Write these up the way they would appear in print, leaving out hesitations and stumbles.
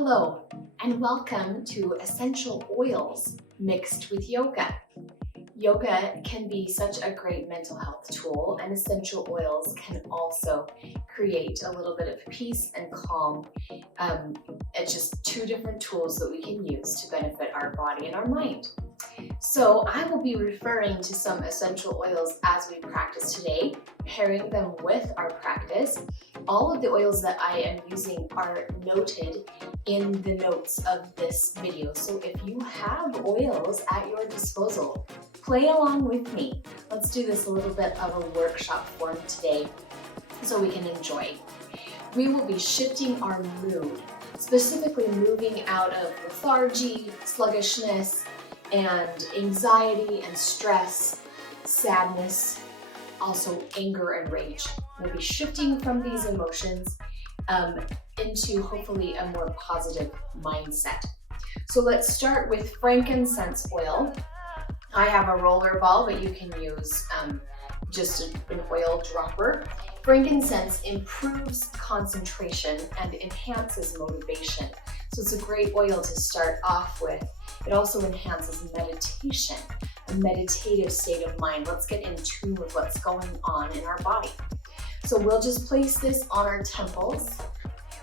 Hello, and welcome to Essential Oils Mixed with Yoga. Yoga can be such a great mental health tool, and essential oils can also create a little bit of peace and calm. It's just two different tools that we can use to benefit our body and our mind. So I will be referring to some essential oils as we practice today, pairing them with our practice. All of the oils that I am using are noted in the notes of this video. So if you have oils at your disposal, play along with me. Let's do this a little bit of a workshop form today so we can enjoy. We will be shifting our mood, specifically moving out of lethargy, sluggishness, and anxiety and stress, sadness, also anger and rage. We'll be shifting from these emotions into hopefully a more positive mindset. So let's start with frankincense oil. I have a roller ball, but you can use just an oil dropper. Frankincense improves concentration and enhances motivation. So it's a great oil to start off with. It also enhances meditation, a meditative state of mind. Let's get in tune with what's going on in our body. So we'll just place this on our temples.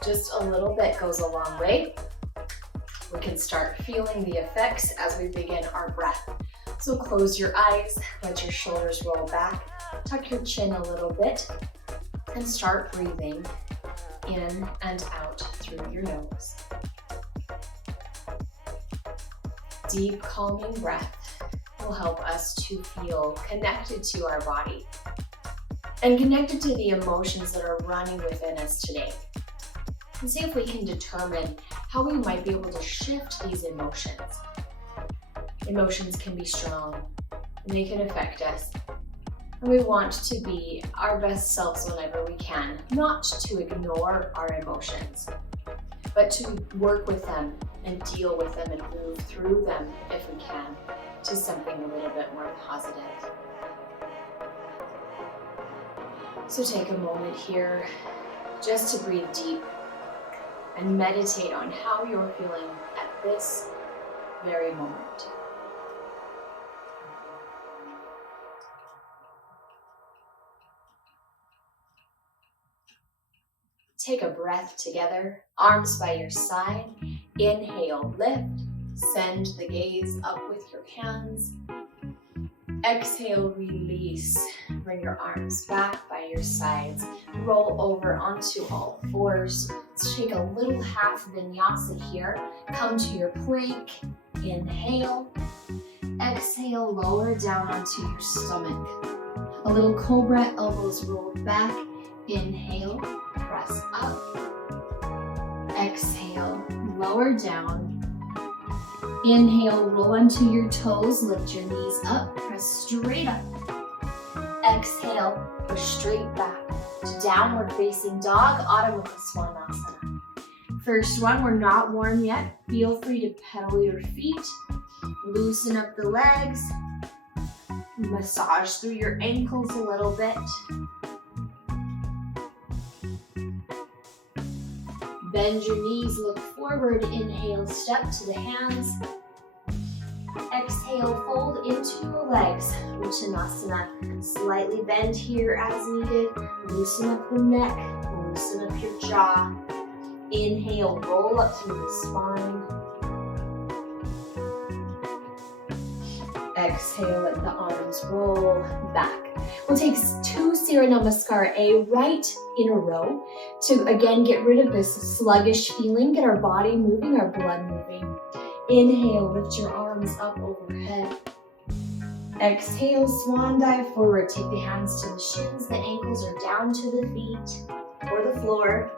Just a little bit goes a long way. We can start feeling the effects as we begin our breath. So close your eyes, let your shoulders roll back, tuck your chin a little bit, and start breathing in and out through your nose. Deep, calming breath will help us to feel connected to our body and connected to the emotions that are running within us today. And see if we can determine how we might be able to shift these emotions. Emotions can be strong and they can affect us. And we want to be our best selves whenever we can, not to ignore our emotions, but to work with them and deal with them and move through them if we can to something a little bit more positive. So take a moment here just to breathe deep and meditate on how you're feeling at this very moment. Take a breath together, arms by your side. Inhale, lift, send the gaze up with your hands. Exhale, release. Bring your arms back by your sides. Roll over onto all fours. Let's take a little half vinyasa here. Come to your plank. Inhale. Exhale, lower down onto your stomach. A little cobra, elbows rolled back. Inhale, press up. Exhale, lower down. Inhale, roll onto your toes, lift your knees up, press straight up. Exhale, push straight back to downward facing dog, Adho Mukha Svanasana. First one, we're not warm yet. Feel free to pedal your feet, loosen up the legs, massage through your ankles a little bit. Bend your knees, look forward, inhale, step to the hands. Exhale, fold into your legs, Uttanasana. Slightly bend here as needed. Loosen up the neck, loosen up your jaw. Inhale, roll up through the spine. Exhale, let the arms roll back. We'll take 2 Surya Namaskar, a right in a row, to again get rid of this sluggish feeling, get our body moving, our blood moving. Inhale, lift your arms up overhead. Exhale, swan dive forward. Take the hands to the shins, the ankles are down to the feet or the floor.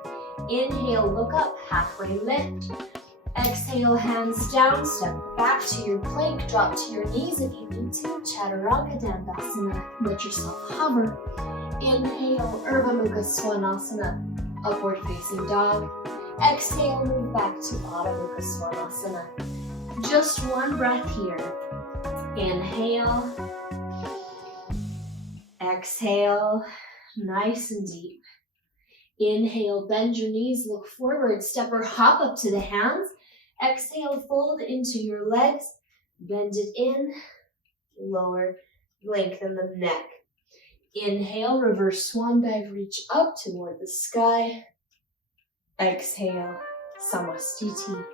Inhale, look up, halfway lift. Exhale, hands down, step back to your plank, drop to your knees if you need to. Chaturanga Dandasana, let yourself hover. Inhale, Urdhva Mukha Svanasana, upward facing dog. Exhale, move back to Adho Mukha Svanasana. Just one breath here. Inhale. Exhale, nice and deep. Inhale, bend your knees, look forward, step or hop up to the hands. Exhale, fold into your legs, bend it in, lower, lengthen the neck. Inhale, reverse swan dive, reach up toward the sky. Exhale, Samastiti.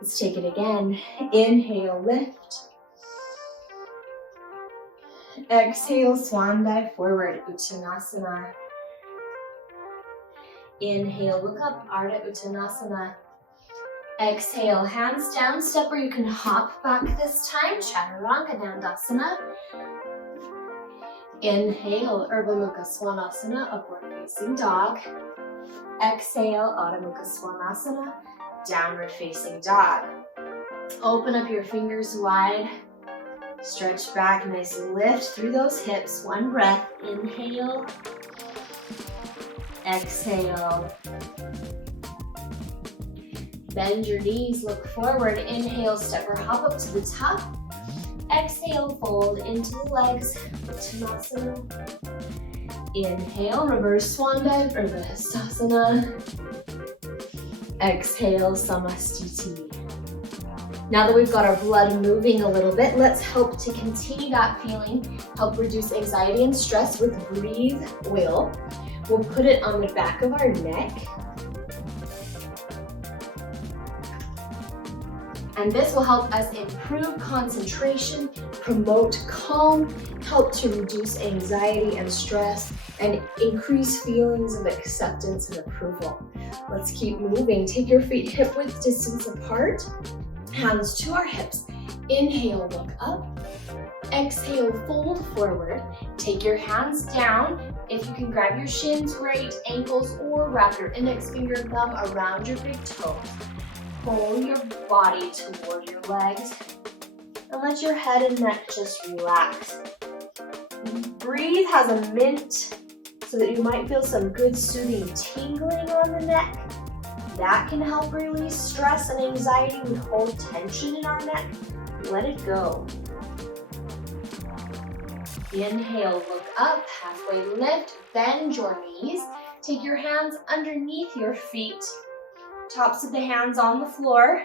Let's take it again. Inhale, lift. Exhale, swan dive forward, Uttanasana. Inhale, look up, Ardha Uttanasana. Exhale, hands down, step where you can hop back this time, Chaturanga Dandasana. Inhale, Urdhva Mukha Svanasana, upward facing dog. Exhale, Adho Mukha Svanasana, downward facing dog. Open up your fingers wide. Stretch back, nice lift through those hips. One breath, inhale. Exhale. Bend your knees, look forward. Inhale, step or hop up to the top. Exhale, fold into the legs. Uttanasana. Inhale, reverse swan dive, Urdhva Hastasana. Exhale, Samastiti. Now that we've got our blood moving a little bit, let's help to continue that feeling, help reduce anxiety and stress with Breathe Oil. We'll put it on the back of our neck. And this will help us improve concentration, promote calm, help to reduce anxiety and stress, and increase feelings of acceptance and approval. Let's keep moving. Take your feet hip-width distance apart. Hands to our hips. Inhale, look up. Exhale, fold forward. Take your hands down. If you can grab your shins, great, ankles, or wrap your index finger and thumb around your big toes. Pull your body toward your legs and let your head and neck just relax. Breathe has a mint so that you might feel some good soothing tingling on the neck. That can help release stress and anxiety. We hold tension in our neck. Let it go. Inhale, look up, halfway lift, bend your knees. Take your hands underneath your feet. Tops of the hands on the floor.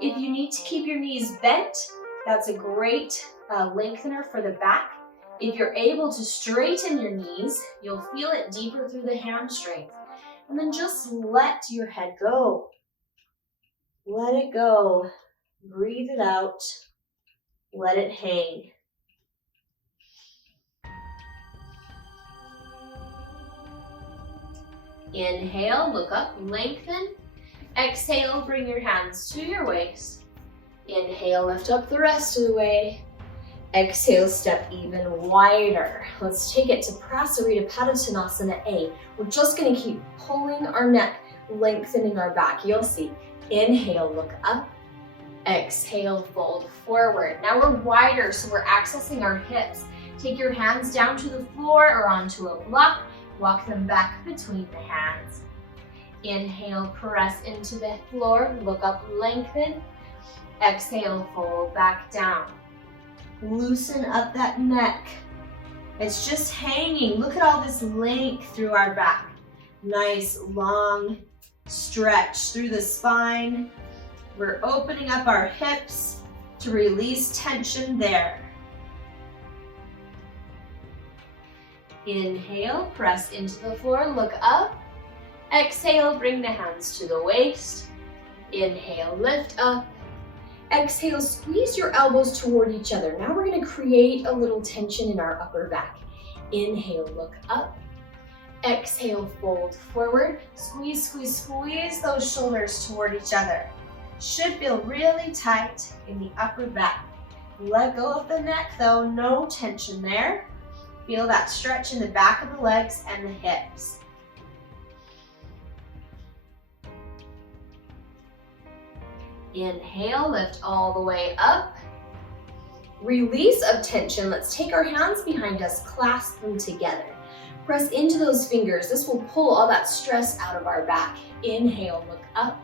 If you need to keep your knees bent, that's a great lengthener for the back. If you're able to straighten your knees, you'll feel it deeper through the hamstrings. And then just let your head go. Let it go. Breathe it out. Let it hang. Inhale, look up, lengthen. Exhale, bring your hands to your waist. Inhale, lift up the rest of the way. Exhale, step even wider. Let's take it to Prasarita Padottanasana A. We're just gonna keep pulling our neck, lengthening our back. You'll see. Inhale, look up. Exhale, fold forward. Now we're wider, so we're accessing our hips. Take your hands down to the floor or onto a block. Walk them back between the hands. Inhale, press into the floor. Look up, lengthen. Exhale, fold back down. Loosen up that neck. It's just hanging. Look at all this length through our back. Nice long stretch through the spine. We're opening up our hips to release tension there. Inhale, press into the floor, look up. Exhale, bring the hands to the waist. Inhale, lift up. Exhale, squeeze your elbows toward each other. Now we're gonna create a little tension in our upper back. Inhale, look up. Exhale, fold forward. Squeeze, squeeze, squeeze those shoulders toward each other. Should feel really tight in the upper back. Let go of the neck though, no tension there. Feel that stretch in the back of the legs and the hips. Inhale, lift all the way up. Release of tension. Let's take our hands behind us, clasp them together. Press into those fingers. This will pull all that stress out of our back. Inhale, look up.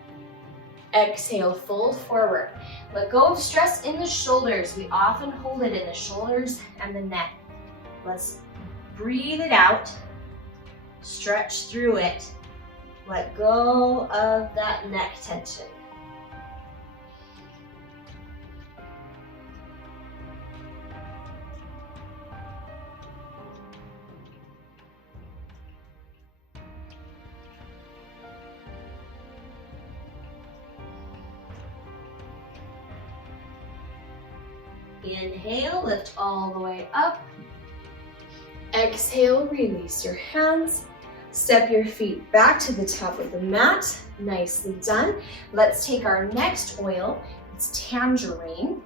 Exhale, fold forward. Let go of stress in the shoulders. We often hold it in the shoulders and the neck. Let's breathe it out. Stretch through it. Let go of that neck tension. Inhale, lift all the way up. Exhale, release your hands. Step your feet back to the top of the mat. Nicely done. Let's take our next oil. It's tangerine.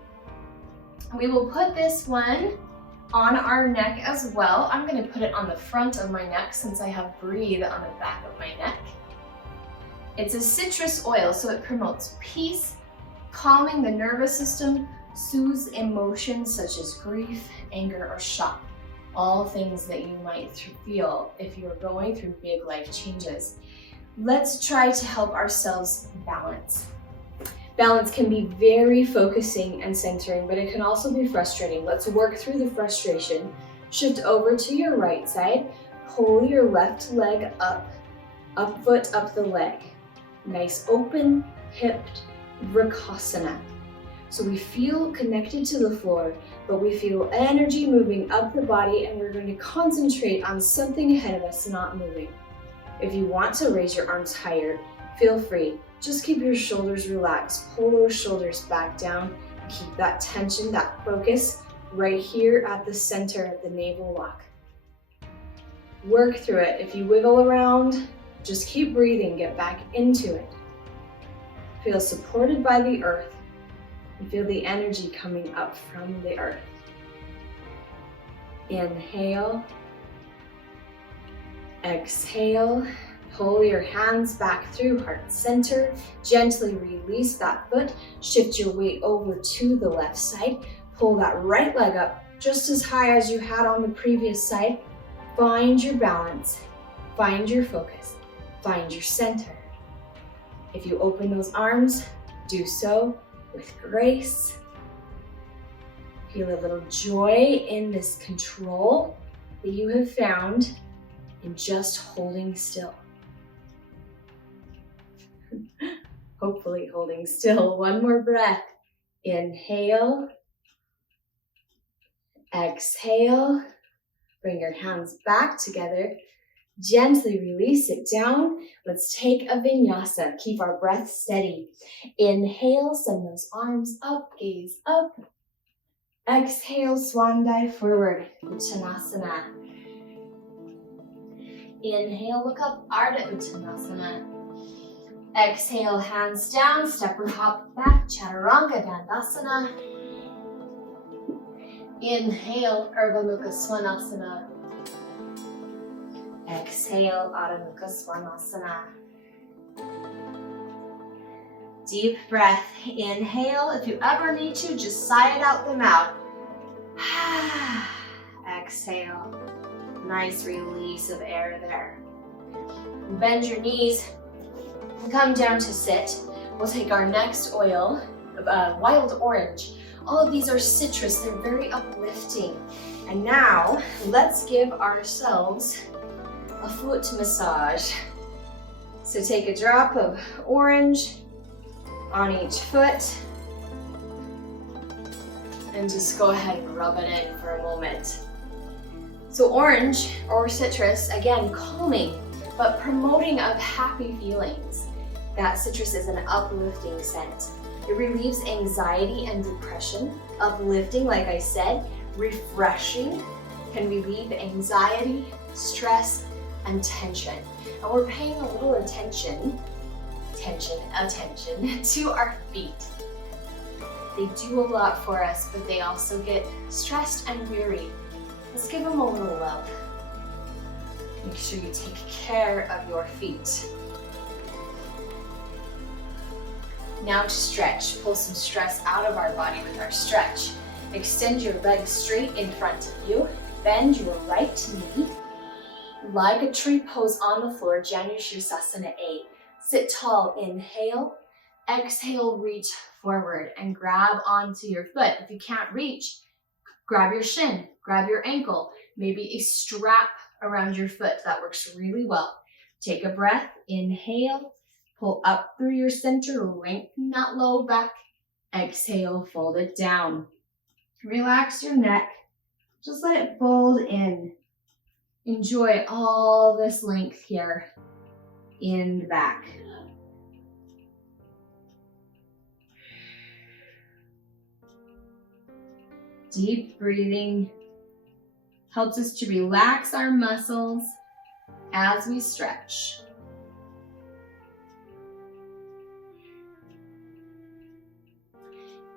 We will put this one on our neck as well. I'm going to put it on the front of my neck since I have breathe on the back of my neck. It's a citrus oil, so it promotes peace, calming the nervous system, soothes emotions such as grief, anger, or shock. All things that you might feel if you're going through big life changes. Let's try to help ourselves balance. Balance can be very focusing and centering, but it can also be frustrating. Let's work through the frustration. Shift over to your right side. Pull your left leg up foot up the leg. Nice open, hipped Vrikasana. So we feel connected to the floor, but we feel energy moving up the body, and we're going to concentrate on something ahead of us not moving. If you want to raise your arms higher, feel free. Just keep your shoulders relaxed. Pull those shoulders back down. Keep that tension, that focus right here at the center of the navel lock. Work through it. If you wiggle around, just keep breathing. Get back into it. Feel supported by the earth and feel the energy coming up from the earth. Inhale. Exhale. Pull your hands back through heart center. Gently release that foot. Shift your weight over to the left side. Pull that right leg up just as high as you had on the previous side. Find your balance. Find your focus. Find your center. If you open those arms, do so with grace. Feel a little joy in this control that you have found in just holding still. Hopefully holding still. One more breath. Inhale. Exhale. Bring your hands back together. Gently release it down. Let's take a vinyasa. Keep our breath steady. Inhale, send those arms up, gaze up. Exhale, swan dive forward, Uttanasana. Inhale, look up, Ardha Uttanasana. Exhale, hands down, step or hop back, Chaturanga Dandasana. Inhale, Urdhva Mukha Svanasana. Exhale, Adho Mukha Svanasana. Deep breath. Inhale. If you ever need to, just sigh it out the mouth. Exhale. Nice release of air there. Bend your knees. Come down to sit. We'll take our next oil, wild orange. All of these are citrus. They're very uplifting. And now, let's give ourselves a foot massage. So take a drop of orange on each foot and just go ahead and rub it in for a moment. So orange or citrus, again, calming, but promoting of happy feelings. That citrus is an uplifting scent. It relieves anxiety and depression. Uplifting, like I said, refreshing, can relieve anxiety, stress, and tension. And we're paying a little attention to our feet. They do a lot for us, but they also get stressed and weary. Let's give them a little love. Make sure you take care of your feet. Now to stretch. Pull some stress out of our body with our stretch. Extend your legs straight in front of you. Bend your right knee. Like a tree pose on the floor, Janu Sirsasana A. Sit tall, inhale. Exhale, reach forward and grab onto your foot. If you can't reach, grab your shin, grab your ankle, maybe a strap around your foot. That works really well. Take a breath, inhale, pull up through your center, lengthen that low back. Exhale, fold it down. Relax your neck, just let it fold in. Enjoy all this length here in the back. Deep breathing helps us to relax our muscles as we stretch.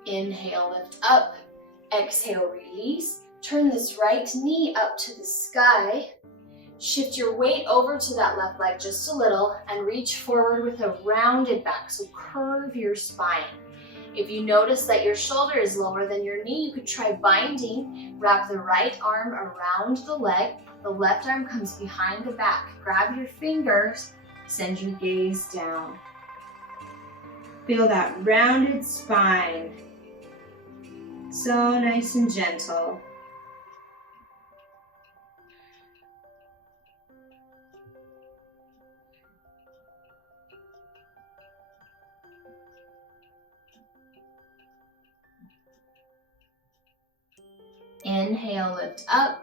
Inhale, lift up. Exhale, release. Turn this right knee up to the sky. Shift your weight over to that left leg just a little and reach forward with a rounded back, so curve your spine. If you notice that your shoulder is lower than your knee, you could try binding. Wrap the right arm around the leg. The left arm comes behind the back. Grab your fingers, send your gaze down. Feel that rounded spine. So nice and gentle. Inhale, lift up.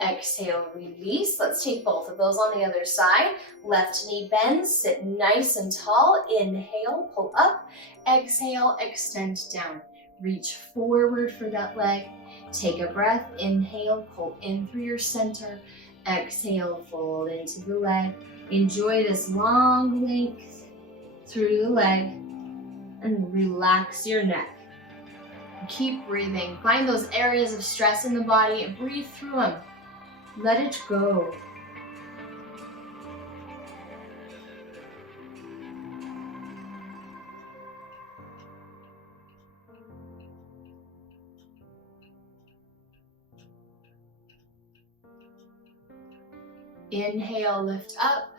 Exhale, release. Let's take both of those on the other side. Left knee bends, sit nice and tall. Inhale, pull up. Exhale, extend down. Reach forward for that leg. Take a breath. Inhale, pull in through your center. Exhale, fold into the leg. Enjoy this long length through the leg and relax your neck. Keep breathing. Find those areas of stress in the body and breathe through them. Let it go. Inhale, lift up.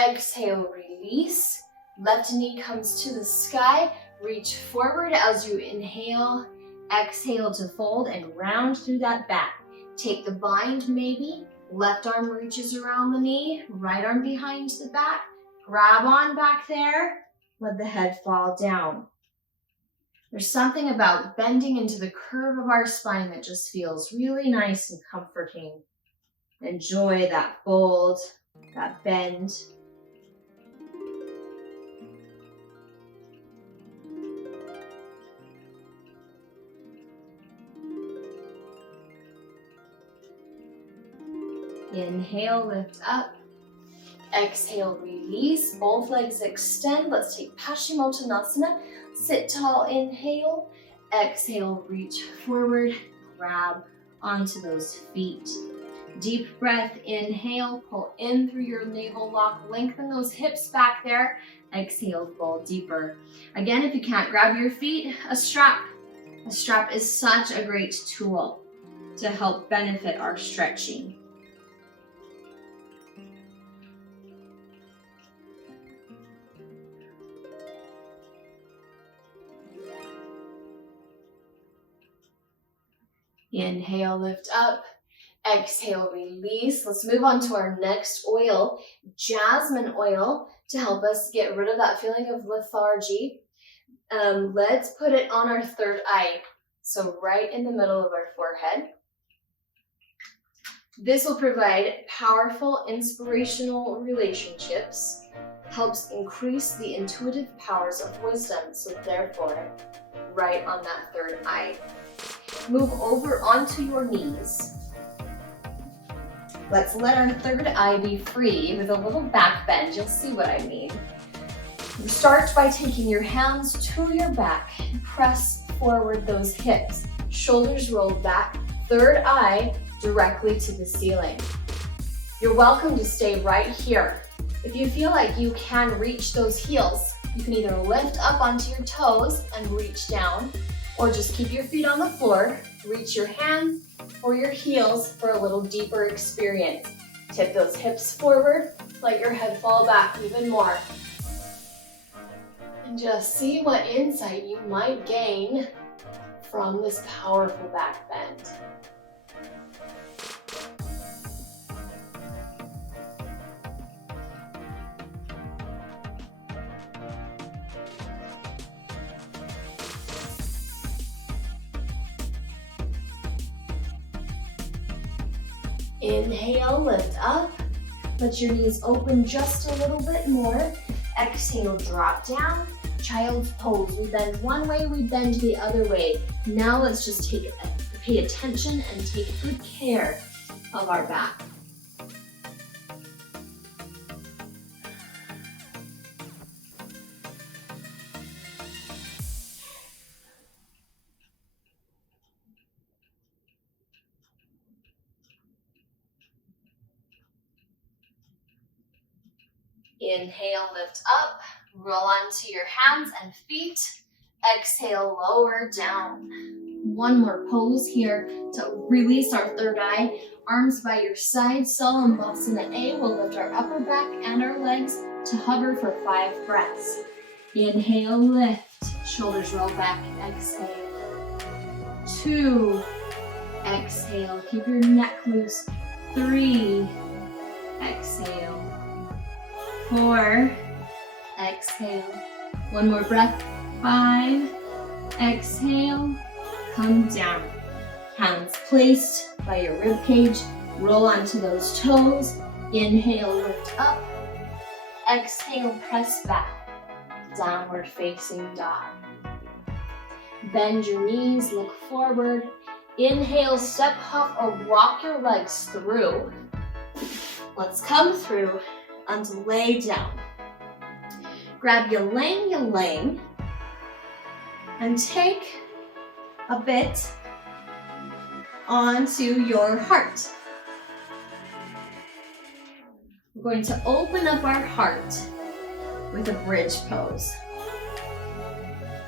Exhale, release. Left knee comes to the sky. Reach forward as you inhale. Exhale to fold and round through that back. Take the bind maybe. Left arm reaches around the knee. Right arm behind the back. Grab on back there. Let the head fall down. There's something about bending into the curve of our spine that just feels really nice and comforting. Enjoy that fold, that bend. Inhale, lift up. Exhale, release. Both legs extend. Let's take Paschimottanasana. Sit tall, inhale. Exhale, reach forward. Grab onto those feet. Deep breath, inhale. Pull in through your navel lock. Lengthen those hips back there. Exhale, fold deeper. Again, if you can't grab your feet, a strap. A strap is such a great tool to help benefit our stretching. Inhale, lift up. Exhale, release. Let's move on to our next oil, jasmine oil, to help us get rid of that feeling of lethargy. Let's put it on our third eye, so right in the middle of our forehead. This will provide powerful, inspirational relationships, helps increase the intuitive powers of wisdom, so therefore, right on that third eye. Move over onto your knees. Let's let our third eye be free with a little back bend. You'll see what I mean. Start by taking your hands to your back. Press forward those hips. Shoulders rolled back. Third eye directly to the ceiling. You're welcome to stay right here. If you feel like you can reach those heels, you can either lift up onto your toes and reach down, or just keep your feet on the floor, reach your hands or your heels for a little deeper experience. Tip those hips forward, let your head fall back even more. And just see what insight you might gain from this powerful back bend. Inhale, lift up. Let your knees open just a little bit more. Exhale, drop down. Child's pose. We bend one way, we bend the other way. Now let's just pay attention and take good care of our back. Inhale, lift up, roll onto your hands and feet. Exhale, lower down. One more pose here to release our third eye. Arms by your side, Salamvasana A. We'll lift our upper back and our legs to hover for 5 breaths. Inhale, lift, shoulders roll back, exhale. 2, exhale, keep your neck loose. 3, exhale. 4, exhale. One more breath. 5, exhale. Come down. Hands placed by your rib cage. Roll onto those toes. Inhale, lift up. Exhale, press back. Downward facing dog. Bend your knees, look forward. Inhale, step, hop, or walk your legs through. Let's come through and lay down. Grab your lang, and take a bit onto your heart. We're going to open up our heart with a bridge pose.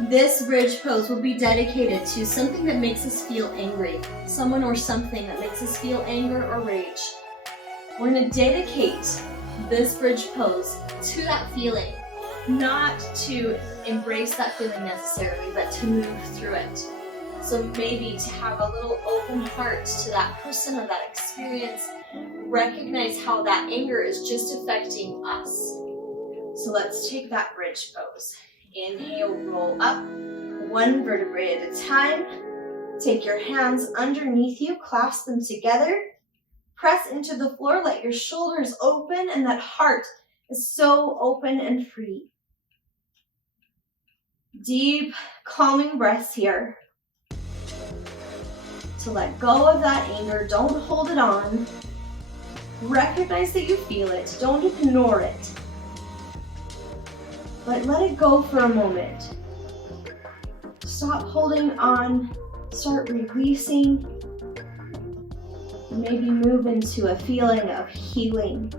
This bridge pose will be dedicated to something that makes us feel angry, someone or something that makes us feel anger or rage. We're going to dedicate this bridge pose to that feeling, not to embrace that feeling necessarily, but to move through it. So maybe to have a little open heart to that person or that experience, recognize how that anger is just affecting us. So let's take that bridge pose. Inhale, roll up, one vertebrae at a time. Take your hands underneath you, clasp them together. Press into the floor, let your shoulders open, and that heart is so open and free. Deep, calming breaths here. To let go of that anger, don't hold it on. Recognize that you feel it, don't ignore it. But let it go for a moment. Stop holding on, start releasing. Maybe move into a feeling of healing.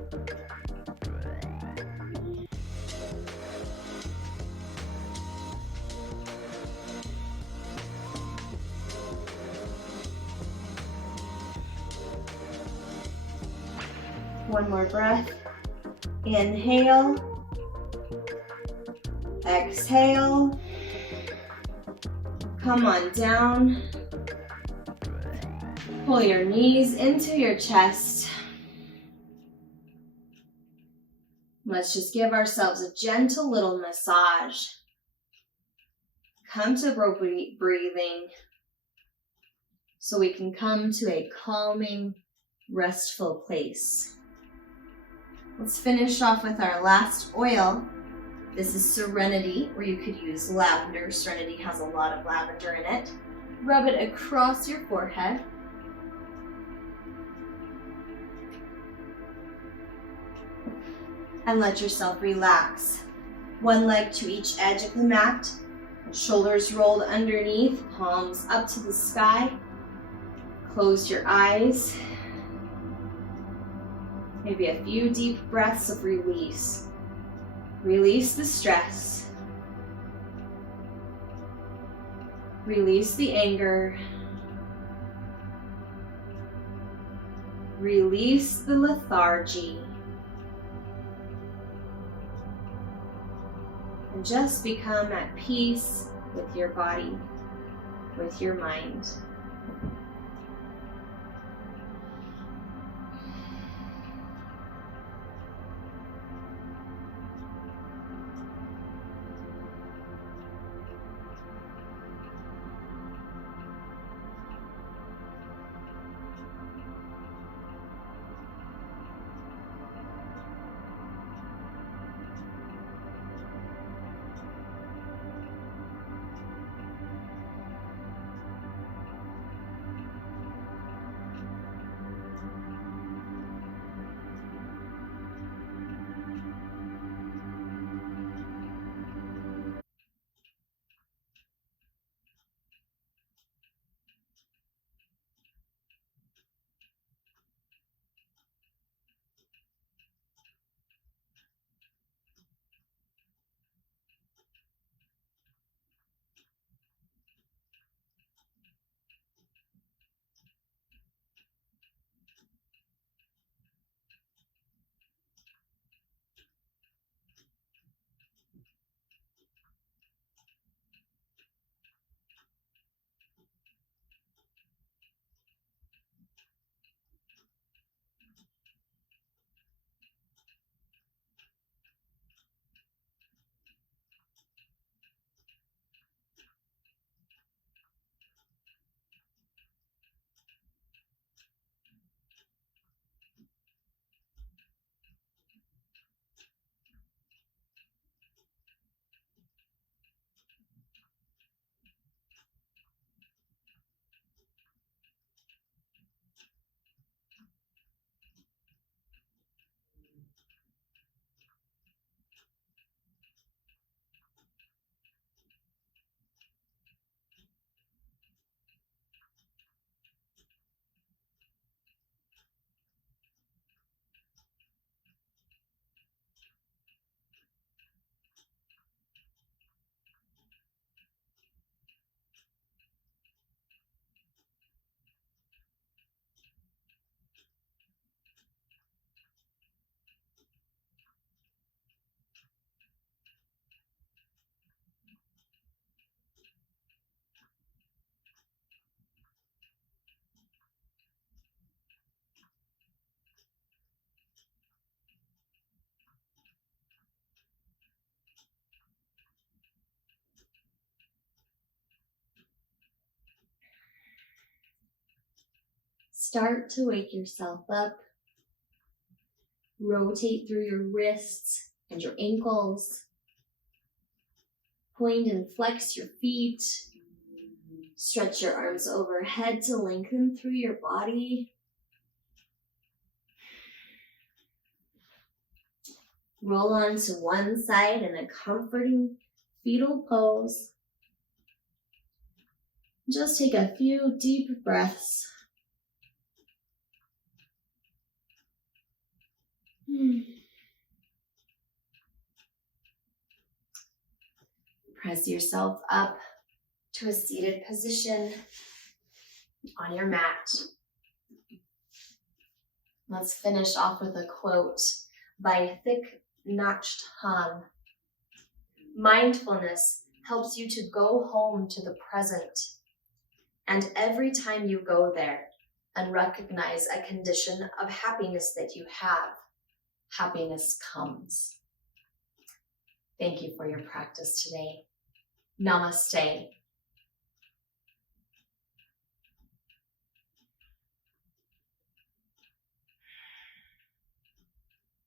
One more breath. Inhale. Exhale. Come on down. Pull your knees into your chest. Let's just give ourselves a gentle little massage. Comfortable breathing so we can come to a calming, restful place. Let's finish off with our last oil. This is Serenity, or you could use lavender. Serenity has a lot of lavender in it. Rub it across your forehead. And let yourself relax. One leg to each edge of the mat. Shoulders rolled underneath, palms up to the sky. Close your eyes. Maybe a few deep breaths of release. Release the stress. Release the anger. Release the lethargy. And just become at peace with your body, with your mind. Start to wake yourself up. Rotate through your wrists and your ankles. Point and flex your feet. Stretch your arms overhead to lengthen through your body. Roll onto one side in a comforting fetal pose. Just take a few deep breaths. Press yourself up to a seated position on your mat. Let's finish off with a quote by Thich Nhat Hanh. Mindfulness helps you to go home to the present, and every time you go there and recognize a condition of happiness that you have, happiness comes. Thank you for your practice today. Namaste.